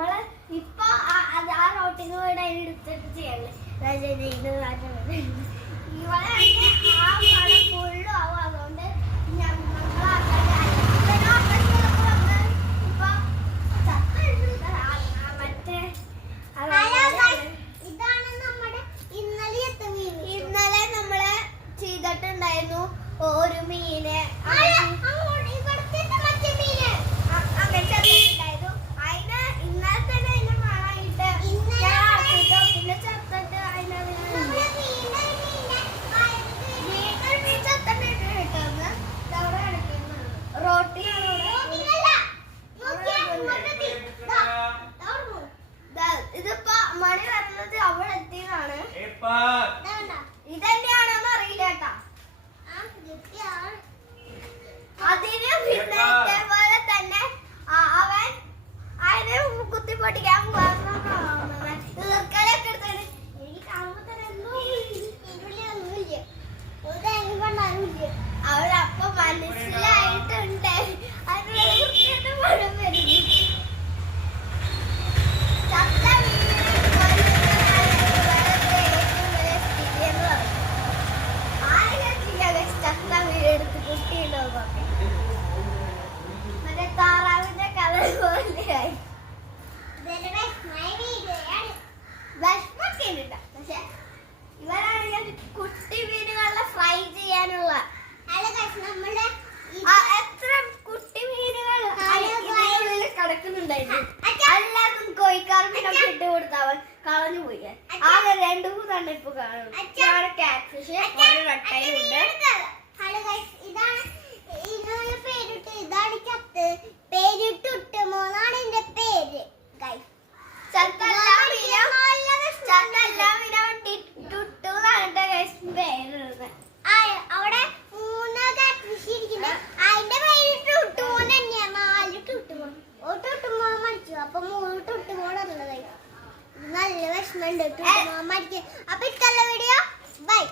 നമ്മള് ഇപ്പൊ ആ റോട്ടിന് പോയിട്ട് അതിനെടുത്തിട്ട് ചെയ്യല്ലേ ഇവിടെ ആ മഴ ഫുള്ളും ആവും. അതുകൊണ്ട് ഇന്നലെ നമ്മള് ചെയ്തിട്ടുണ്ടായിരുന്നു ഒരു മീന് ഉണ്ടായിരുന്നു. അതിന് ഇന്നലെ തന്നെ അതിനെ മണായിട്ട് പിന്നെ ചത്തിട്ട് ഇതിപ്പോ മണി വരുന്നത് അവിടെ എത്തിയതാണ്. ഇതന്നെയാണോന്ന് അറിയില്ല കേട്ടാ. അതിന് പിന്നെ ഇതേപോലെ തന്നെ അവൻ അതിനെ കുത്തിപ്പൊട്ടിക്കാൻ ഈർക്കലൊക്കെ എടുത്തിട്ട് എനിക്ക് കാണുമ്പോ തന്നെ അവളപ്പൊ മനസ്സിലായിട്ടുണ്ട് അതിന് പഴം വരുന്നു. മറ്റേ താറാവിന്റെ കഥ പോലെയായി വിഷമൊക്കെ ഉണ്ട്. പക്ഷെ ഇവരാണെങ്കിൽ കുട്ടി മീനുകളെ ഫ്രൈ ചെയ്യാനുള്ള എത്ര കുട്ടി മീനുകൾ കിടക്കുന്നുണ്ടായിരുന്നു. എല്ലാവർക്കും കോഴിക്കാർമിനൊക്കെ ഇട്ട് കൊടുത്തവൻ കളഞ്ഞു പോയി. ആകെ 2-3 ഇപ്പൊ കാണുന്നു. ക്യാറ്റ് ഫിഷ് ഒരു റട്ടയിലുണ്ട്. അവിടെ 3 കൃഷി ഇരിക്കുന്നത് അതിന്റെ പേര് ടുട്ടുമോൻ തന്നെയാണ്. 4 ടുട്ടുമോൻ ടുട്ടുമോൻ മരിച്ചു. അപ്പൊ 3 ടുട്ടുമോനുള്ളത് നല്ല വിഷമമുണ്ട് ടുട്ടുമോൻ മരിക്കും. അപ്പൊ ഇഷ്ടമുള്ള വീഡിയോ ബൈ.